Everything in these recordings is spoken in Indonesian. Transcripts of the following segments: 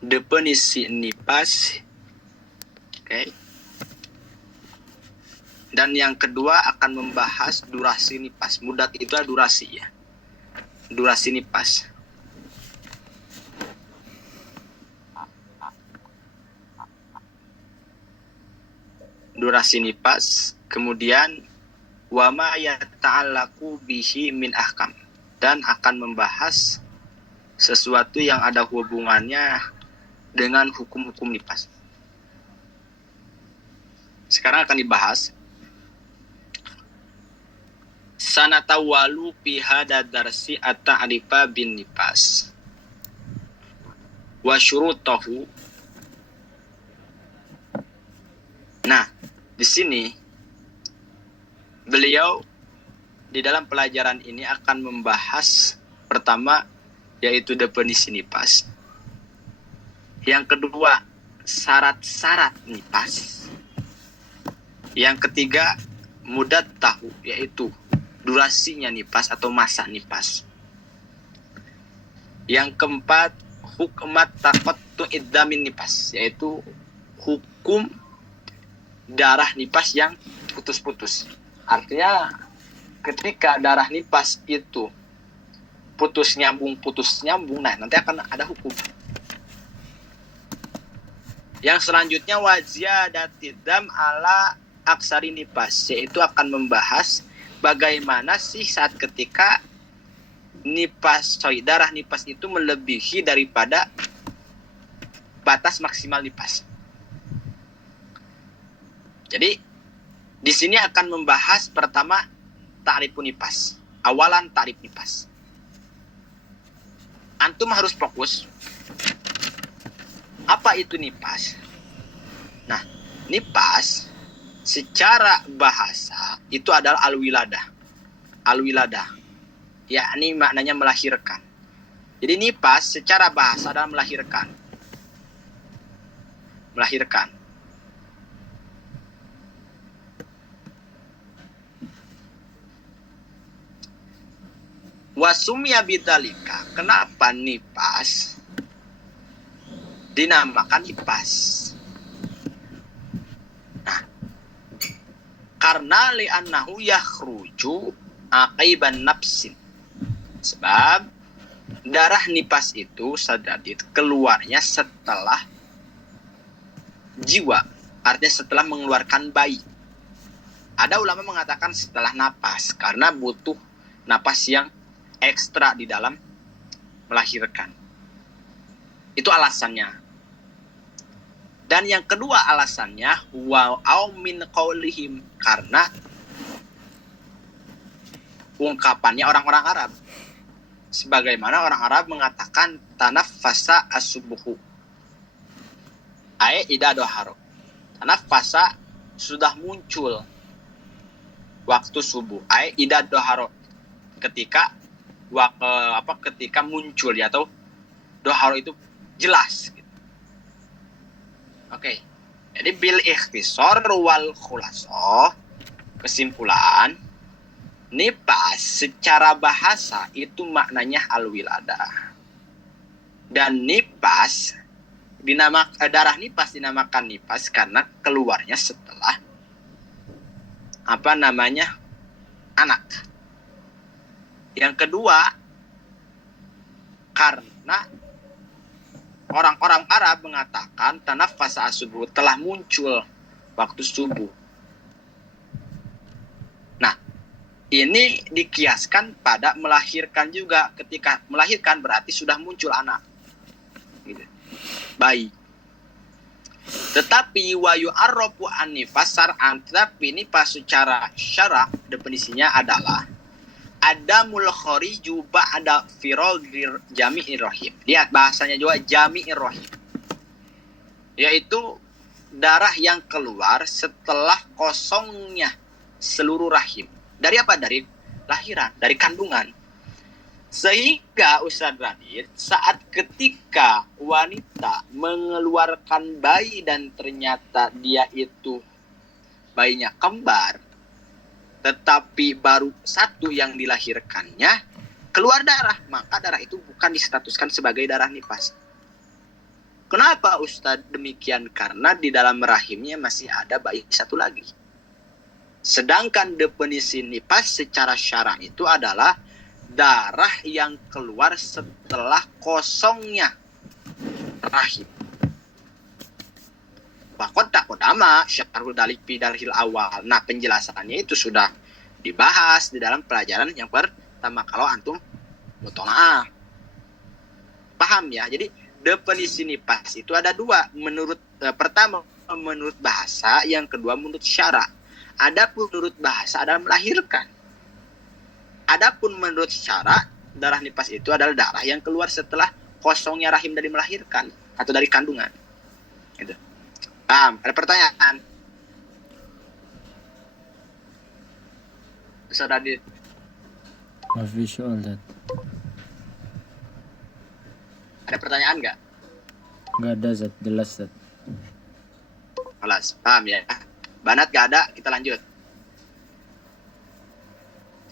definisi nipas. Oke. Dan yang kedua akan membahas durasi nipas. Mudat itu adalah durasi ya. Durasi nipas. Durasi nipas. Kemudian wama yata'allaqu bihi min ahkam. Dan akan membahas sesuatu yang ada hubungannya dengan hukum-hukum nipas. Sekarang akan dibahas sanatawalu fi hada darsi at-ta'rifa bin nipas wa syurutahu. Nah, di sini beliau di dalam pelajaran ini akan membahas pertama yaitu definisi nipas. Yang kedua, syarat-syarat nipas. Yang ketiga, mudat tahu, yaitu durasinya nipas atau masa nipas. Yang keempat, hukmat taqattu iddamin nipas, yaitu hukum darah nipas yang putus-putus. Artinya ketika darah nipas itu putus nyambung, nah nanti akan ada hukum. Yang selanjutnya waziyadatiddam ala aksari nipas, yaitu akan membahas bagaimana sih saat ketika darah nipas itu melebihi daripada batas maksimal nipas. Jadi di sini akan membahas pertama ta'rifun nipas, awalan ta'rif nipas. Antum harus fokus apa itu nipas. Nah, nipas secara bahasa itu adalah al-wiladah. Al-wiladah, yakni maknanya melahirkan. Jadi nipas secara bahasa adalah melahirkan. Melahirkan. Wasumya bidzalika. Kenapa nipas dinamakan nipas? Karena li'annahu yakhruju aqiban nafsin. Sebab darah nipas itu sadadid keluarnya setelah jiwa. Artinya setelah mengeluarkan bayi. Ada ulama mengatakan setelah napas. Karena butuh napas yang ekstra di dalam melahirkan. Itu alasannya. Dan yang kedua alasannya wa'au min qaulihim, karena ungkapannya orang-orang Arab. Sebagaimana orang Arab mengatakan tanaffasa as-subuhu. Ai ida doharo. Tanaffasa sudah muncul waktu subuh. Ai ida doharo. Ketika ketika muncul ya, atau doharo itu jelas. Oke, jadi bil ikhtisar wal khulasoh, kesimpulan, nipas secara bahasa itu maknanya al-wiladah. Dan nipas, darah nipas dinamakan nipas karena keluarnya setelah anak. Yang kedua, karena orang-orang Arab mengatakan tanaffasa as-subuh, telah muncul waktu subuh. Nah, ini dikiaskan pada melahirkan juga. Ketika melahirkan berarti sudah muncul anak. Gitu. Bayi. Tetapi wa yu'arrafu an-nifas syar'an, tetapi nipas secara syara' definisinya adalah adamul khariju ba'da firagir jami'ir rahim. Lihat bahasanya juga jami'ir rahim. Yaitu darah yang keluar setelah kosongnya seluruh rahim. Dari apa? Dari lahiran, dari kandungan. Sehingga Ustaz Radit, saat ketika wanita mengeluarkan bayi dan ternyata dia itu bayinya kembar, tetapi baru satu yang dilahirkannya, keluar darah, maka darah itu bukan distatuskan sebagai darah nipas. Kenapa Ustadz demikian? Karena di dalam rahimnya masih ada bayi satu lagi. Sedangkan definisi nifas secara syara itu adalah darah yang keluar setelah kosongnya rahim. Bahkan tak kodama syarhul dalil dalil awal. Nah, penjelasannya itu sudah dibahas di dalam pelajaran yang pertama kalau antum mutolaah. Paham ya? Jadi definisi nifas itu ada dua. Pertama menurut bahasa, yang kedua menurut syara. Adapun menurut bahasa adalah melahirkan. Adapun menurut syara, darah nifas itu adalah darah yang keluar setelah kosongnya rahim dari melahirkan atau dari kandungan. Gitu. Paham? Ada pertanyaan? Saudara Dit. Mafish all that. Ada pertanyaan nggak? Nggak ada Zat, jelas Zat. Jelas, paham ya? Banat nggak ada, kita lanjut.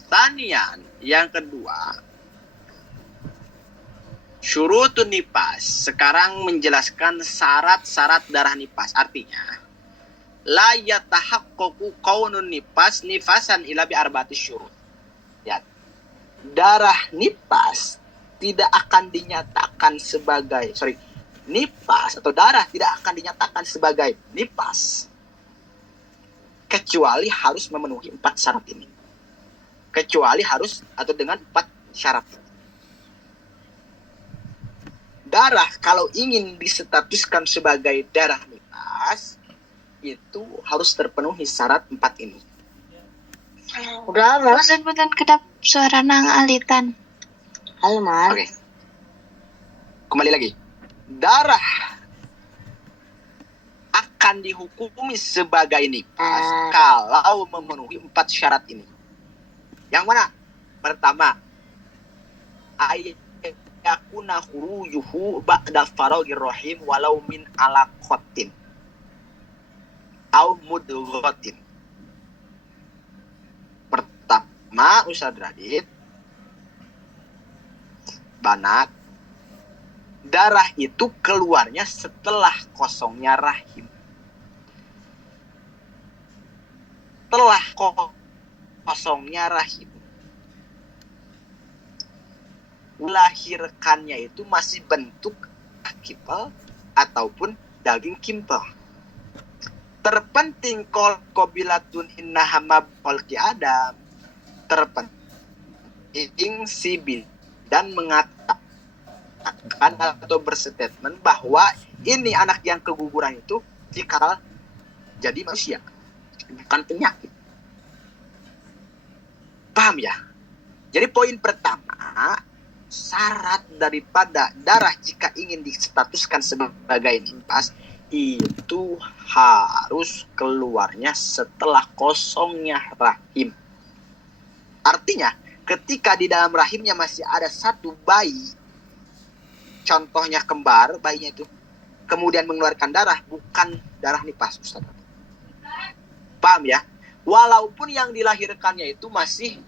Tanian, yang kedua, syurutun nifas. Sekarang menjelaskan syarat-syarat darah nifas. Artinya, la yatahaqqaqu kaunun nifas nifasan ila bi arba'ati syurut. Ya. Darah nifas tidak akan dinyatakan sebagai nifas atau darah tidak akan dinyatakan sebagai nifas kecuali harus memenuhi 4 syarat ini. Kecuali harus atau dengan 4 syarat ini. Darah kalau ingin disetatuskan sebagai darah nifas itu harus terpenuhi syarat 4 ini. Udah, Ustaz, bukan kedap suara nang alitan. Halo, Mas. Oke. Kembali lagi. Darah akan dihukumi sebagai nifas kalau memenuhi 4 syarat ini. Yang mana? Pertama, ayakuna khurujuhu ba'da faragir rahim walau min alaqatin au mudghatin. Pertama, Ustaz Radit, Banat, darah itu keluarnya setelah kosongnya rahim. Setelah kosongnya rahim. Melahirkannya itu masih bentuk kimpel ataupun daging kimpel. Terpenting qabilatun innahama khalqi Adam. Terpenting si dan mengatakan atau berstatement bahwa ini anak yang keguguran itu cikal jadi manusia, bukan penyakit. Paham ya? Jadi poin pertama, syarat daripada darah jika ingin distatuskan sebagai nifas itu harus keluarnya setelah kosongnya rahim. Artinya ketika di dalam rahimnya masih ada satu bayi, contohnya kembar, bayinya itu kemudian mengeluarkan darah, bukan darah nifas, Ustaz. Paham ya? Walaupun yang dilahirkannya itu masih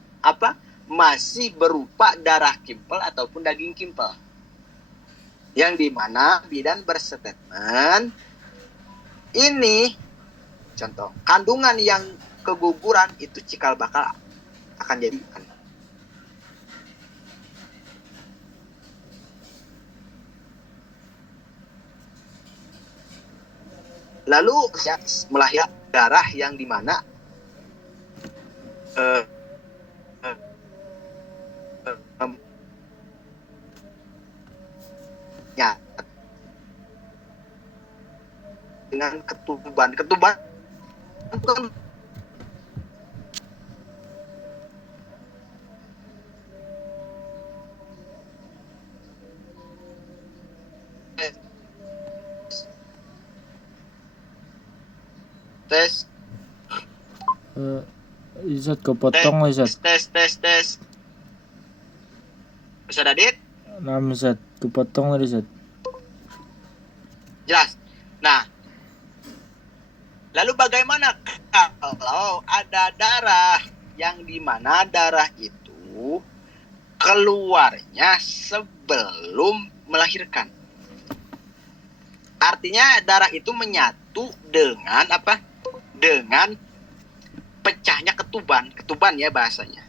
masih berupa darah kimpel ataupun daging kimpel. Yang dimana bidan berstatement, ini contoh, kandungan yang keguguran itu cikal bakal akan jadi bukan. Lalu melahirkan darah yang dimana ya dengan ketuban bukan tes Izat kepotong Izat. tes Ustaz Adit Nam Izat kepotong Izat. jelas. Nah, lalu bagaimana kalau ada darah yang dimana darah itu keluarnya sebelum melahirkan? Artinya darah itu menyatu dengan apa? Dengan pecahnya ketuban. Ketuban ya bahasanya.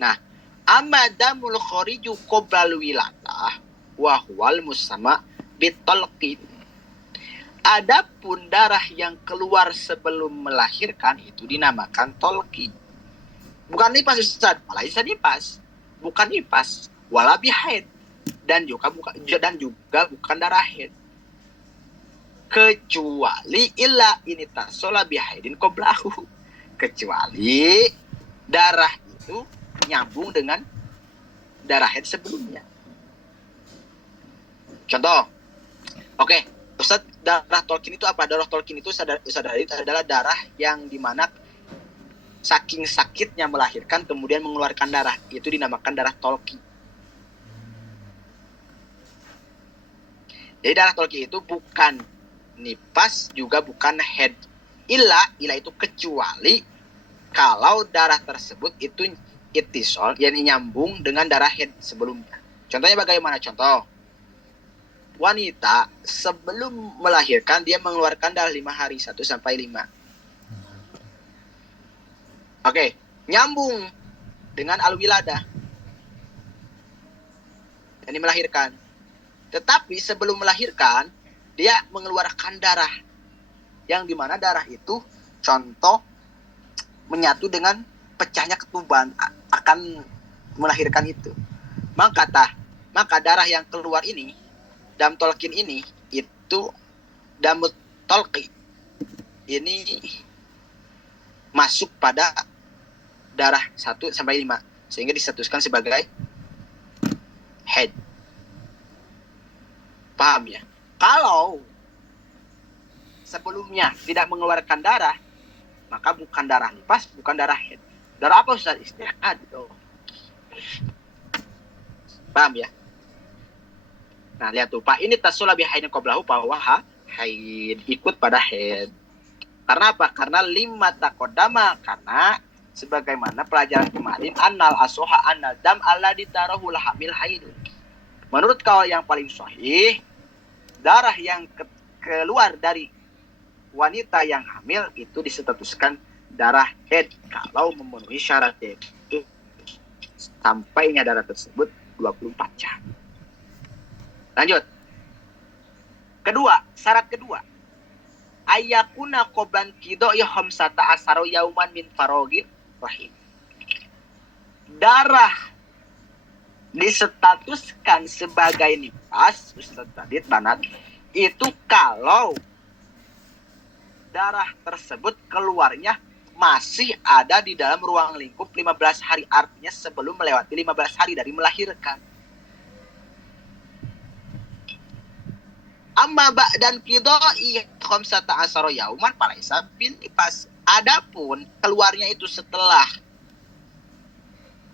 Nah, amadamul khariju qoblal wiladah wa huwal musamma bitolqin. Adapun darah yang keluar sebelum melahirkan itu dinamakan tolki. Bukan nipas Ustaz, malah bisa nipas. Bukan nipas, wala bihaid dan juga bukan darah haid. Kecuali illa ini tasola bihaidin qoblahu. Kecuali darah itu nyambung dengan darah haid sebelumnya. Contoh. Oke. Ustaz, darah tolkin itu apa? Darah tolkin itu adalah darah yang dimana saking sakitnya melahirkan kemudian mengeluarkan darah. Itu dinamakan darah tolki. Jadi darah tolki itu bukan nipas juga bukan head. Ila itu kecuali kalau darah tersebut itu itisol yang nyambung dengan darah head sebelumnya. Contohnya bagaimana? Contoh. Wanita sebelum melahirkan dia mengeluarkan darah 5 hari 1 sampai 5. Oke, nyambung dengan al-wiladah. Ini melahirkan. Tetapi sebelum melahirkan dia mengeluarkan darah yang dimana darah itu contoh menyatu dengan pecahnya ketuban akan melahirkan itu. Maka darah yang keluar ini dam tolkin ini itu dam tolki ini masuk pada darah 1 sampai 5 sehingga distatuskan sebagai head. Paham ya? Kalau sebelumnya tidak mengeluarkan darah maka bukan darah nifas, bukan darah head. Darah apa Ustaz? Istihad. Paham ya? Nah, lihat tuh, Pak, ini tasula bihaidin qoblahu bahwa haid ikut pada haid. Karena apa? Karena lima takodama. Karena sebagaimana pelajaran kemarin annal asoha annal dam alladhi tarahul hamil haidun. Menurut kaul yang paling sahih, darah yang keluar dari wanita yang hamil itu distatuskan darah haid kalau memenuhi syarat itu sampainya darah tersebut 24 jam. Lanjut. Kedua, syarat kedua. Ayakuna qoblan kido ya khamsata asaro yauman min farogir rahim. Darah disetatuskan sebagai nifas, Ustaz Tadid Banat, itu kalau darah tersebut keluarnya masih ada di dalam ruang lingkup 15 hari. Artinya sebelum melewati 15 hari dari melahirkan. Amma ba'dan qidai khamsata asara yauman falaisa bin nifas. Adapun keluarnya itu setelah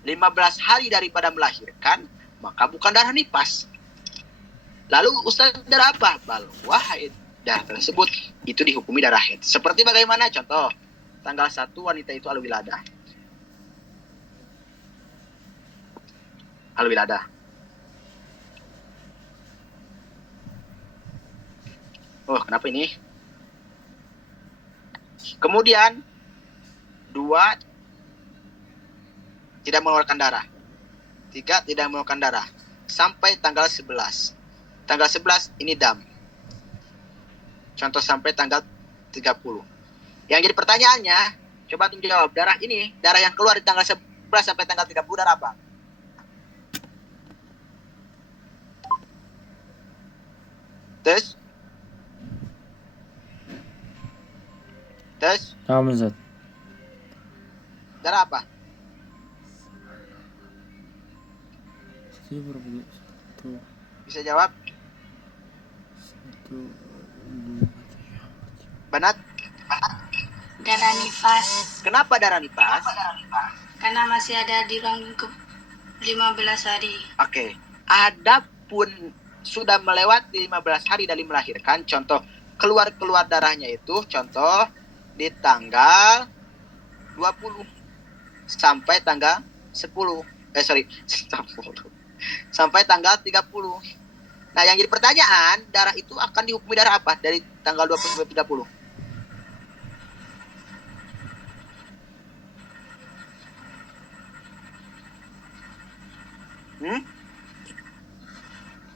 15 hari daripada melahirkan, maka bukan darah nifas. Lalu Ustaz, darah apa? Bal wahid. Darah tersebut itu dihukumi darah haid. Seperti bagaimana? Contoh, tanggal 1 wanita itu al-wiladah. Al-wiladah. Oh, kenapa ini? Kemudian 2 tidak mengeluarkan darah. 3 tidak mengeluarkan darah. Sampai tanggal 11. Tanggal 11 ini dam. Contoh sampai tanggal 30. Yang jadi pertanyaannya, coba antum jawab. Darah ini, darah yang keluar di tanggal 11 sampai tanggal 30 darah apa? Tes? Naam Ustaz. Darah apa? Bisa jawab? 1, 2, 3. Banat? Darah nifas. Kenapa darah nifas? Karena masih ada di ruang lingkup 15 hari. Oke. Adapun sudah melewati 15 hari dari melahirkan, contoh keluar darahnya itu contoh di tanggal 20 sampai tanggal 10. Sampai tanggal 30. Nah, yang jadi pertanyaan, darah itu akan dihukumi darah apa dari tanggal 20 sampai 30?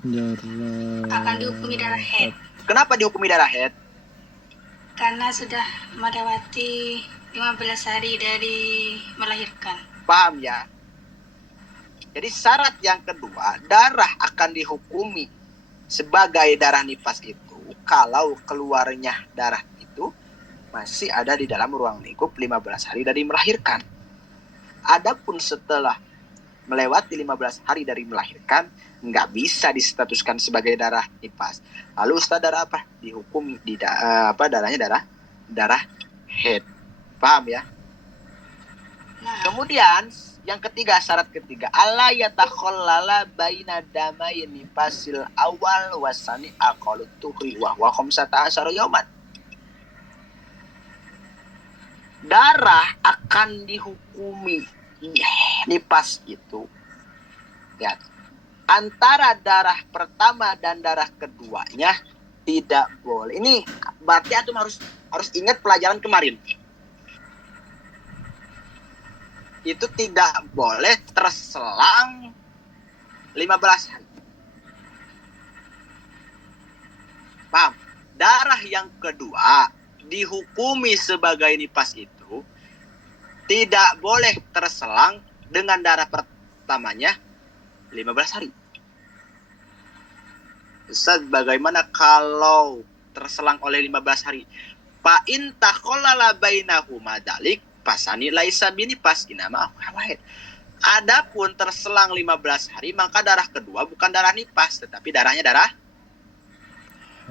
Darah Akan dihukumi darah haid Kenapa dihukumi darah haid? karena sudah melewati 15 hari dari melahirkan. Paham ya? Jadi syarat yang kedua, darah akan dihukumi sebagai darah nifas itu kalau keluarnya darah itu masih ada di dalam ruang lingkup 15 hari dari melahirkan. Adapun setelah melewati 15 hari dari melahirkan, nggak bisa distatuskan sebagai darah nifas. Lalu Ustaz, darah apa? Dihukumi di darahnya darah haid. Paham ya? Nah, Kemudian yang ketiga, syarat ketiga, alla yatakhallala baina damaini fasil awal wasani aqalu tuhri wa huwa 15 yauman. Darah akan dihukumi nifas itu ya, antara darah pertama dan darah keduanya tidak boleh. Ini berarti antum harus ingat pelajaran kemarin. Itu tidak boleh terselang 15 hari. Paham? Darah yang kedua dihukumi sebagai nifas itu tidak boleh terselang dengan darah pertamanya 15 hari. Ustaz, bagaimana kalau terselang oleh 15 hari? Fa in takhallala bainahuma dalik pasani laisa binifas inama hawaid. Adapun terselang 15 hari maka darah kedua bukan darah nifas tetapi darahnya darah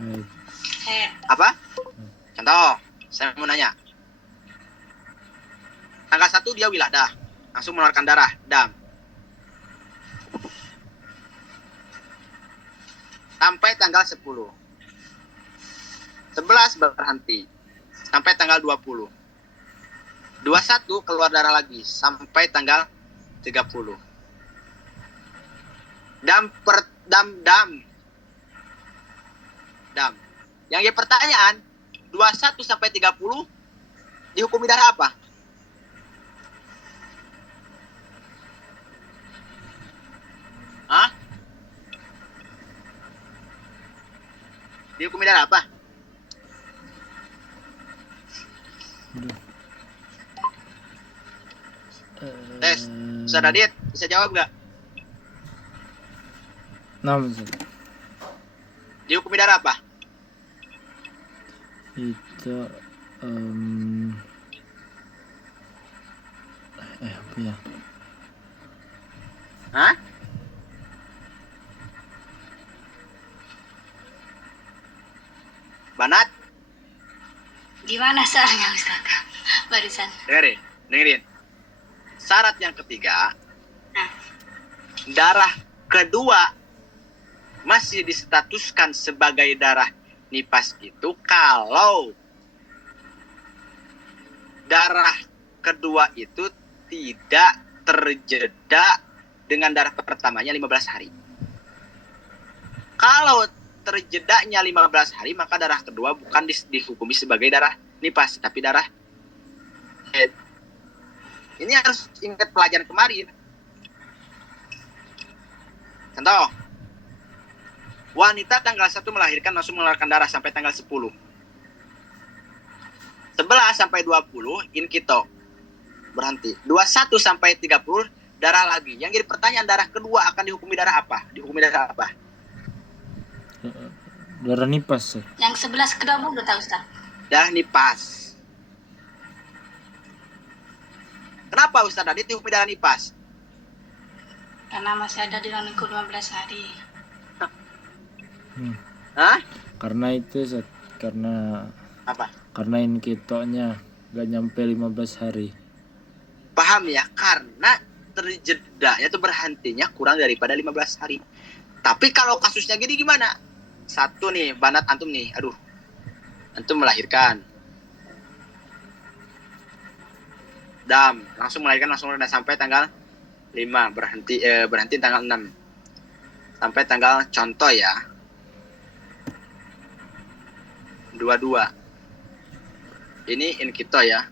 haid. haid. apa? Contoh, saya mau nanya. Tanggal 1 dia wiladah, langsung mengeluarkan darah, dam. Sampai tanggal 10. 11 berhenti. Sampai tanggal 20. 21 keluar darah lagi sampai tanggal 30. Dam. Yang jadi pertanyaan, 21 sampai 30 dihukumi darah apa? Hah? Dihukumi darah apa? Tes. Ustaz Adit, bisa jawab nggak? Nah, Ustaz. Dihukumi darah apa? Itu apa ya? Hah? Banat? Gimana soalnya Ustaz? Barusan. Dengerin. Syarat yang ketiga, Nah, darah kedua masih distatuskan sebagai darah nifas itu kalau darah kedua itu tidak terjeda dengan darah pertamanya 15 hari. Kalau terjedanya 15 hari, maka darah kedua bukan dihukumi sebagai darah nifas, tapi darah haid. Ini harus ingat pelajaran kemarin. Contoh, wanita tanggal 1 melahirkan langsung mengeluarkan darah sampai tanggal 10. 11 sampai 20 inkito berhenti. 21 sampai 30 darah lagi. Yang jadi pertanyaan, darah kedua akan dihukumi darah apa? Dihukumi darah apa? Darah nifas. yang 11 ke 20 tahu Ustaz. Darah nifas. Kenapa Ustaz Adit dihukumi darah nifas? Karena masih ada di dalam lingkup 15 hari. Hah? Karena itu, Ustaz. Karena Apa? ini kitoknya gak nyampe 15 hari. Paham ya? Karena terjedanya itu berhentinya kurang daripada 15 hari. Tapi kalau kasusnya gini gimana? Satu nih, banat antum nih. Aduh. Antum melahirkan. Dam, langsung melahirkan langsung udah sampai tanggal 5, berhenti tanggal 6. Sampai tanggal contoh ya. 22. Ini in kita ya.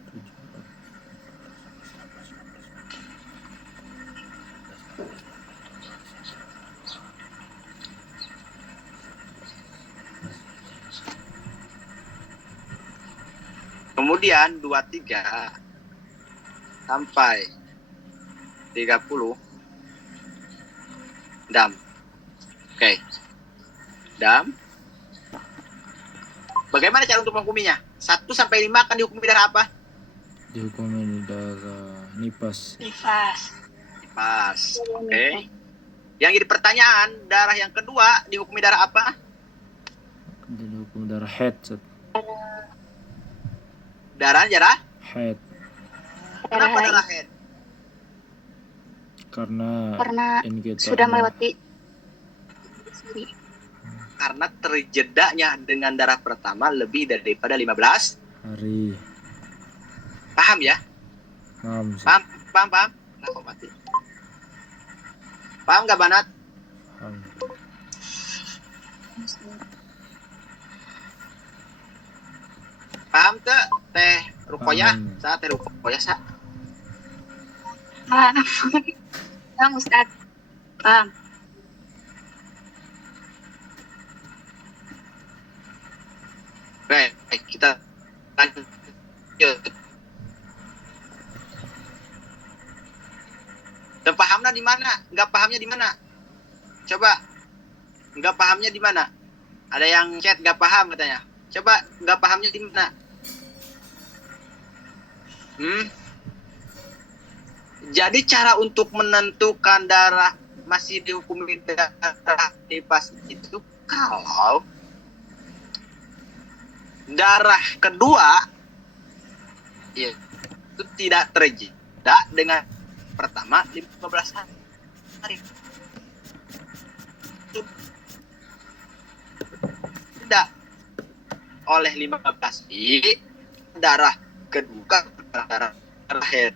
Kemudian 23 sampai 30 dam. Oke. Dam. Bagaimana cara untuk menghukuminya? 1 sampai 5 akan dihukumi darah apa? Dihukumi darah nifas. Nifas. Pas. Oke. Yang jadi pertanyaan, darah yang kedua dihukumi darah apa? Dihukum darah head, Ustaz. Darah Head. Kenapa darah head? Karena in kita sudah melewati Karena terjedanya dengan darah pertama lebih daripada 15 hari. Paham ya? Paham, Ustaz. Paham? Nah, kok mati? Paham gak, Banat? Paham. Paham tuh? Teh Rukoyah? Paham. Teh Rukoyah, Sa? Paham Ustaz. Paham. Baik, kita lanjut. Dan pahamnya di mana? Nggak pahamnya di mana? Coba. Nggak pahamnya di mana? Ada yang chat nggak paham katanya. Coba nggak pahamnya di mana? Jadi cara untuk menentukan darah masih dihukumi darah nifas itu kalau darah kedua ya, itu tidak terjeda dengan pertama 15 hari. Tidak oleh 15 hari darah kedua darah head.